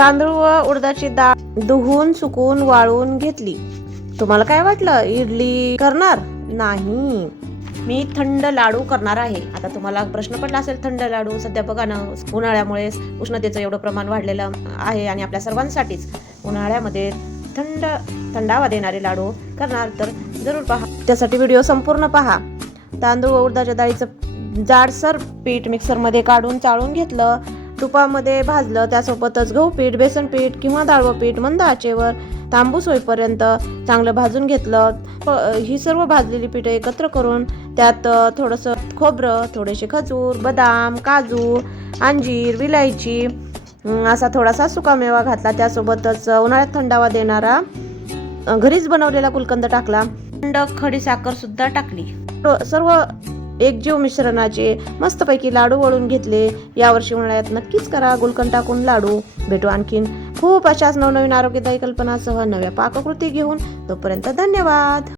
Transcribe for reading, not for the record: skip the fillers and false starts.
तांदूळ व उडदाची डाळ धुवून सुकून वाळून घेतली. तुम्हाला काय वाटलं, इडली करणार? नाही, मी थंड लाडू करणार आहे. आता तुम्हाला प्रश्न पडला असेल, थंड लाडू सध्या बघा ना, उन्हाळ्यामुळे उष्णतेचं एवढं प्रमाण वाढलेलं आहे आणि आपल्या सर्वांसाठीच उन्हाळ्यामध्ये थंडावा देणारे लाडू करणार, तर जरूर पहा. त्यासाठी व्हिडिओ संपूर्ण पहा. तांदूळ व उडदाच्या डाळीचं जाडसर पीठ मिक्सरमध्ये काढून चाळून घेतलं. तुपामध्ये भाजलं. त्यासोबतच गहू पीठ, बेसन पीठ किंवा डाळवं पीठ मंद आचेवर तांबूस होईपर्यंत चांगलं भाजून घेतलं. ही सर्व भाजलेली पीठं एकत्र करून त्यात थोडंसं खोबरं, थोडेसे खजूर, बदाम, काजू, अंजीर, विलायची असा थोडासा सुकामेवा घातला. त्यासोबतच उन्हाळ्यात थंडावा देणारा घरीच बनवलेला गुलकंद टाकला. थंड खडी साखर सुद्धा टाकली. सर्व एकजीव मिश्रणाचे मस्तपैकी लाडू वळून घेतले. यावर्षी उन्हाळ्यात नक्कीच करा गुलकंद टाकून लाडू. भेटू आणखीन खूप अशाच नवनवीन आरोग्यदायी कल्पनासह नव्या पाककृती घेऊन. तोपर्यंत धन्यवाद.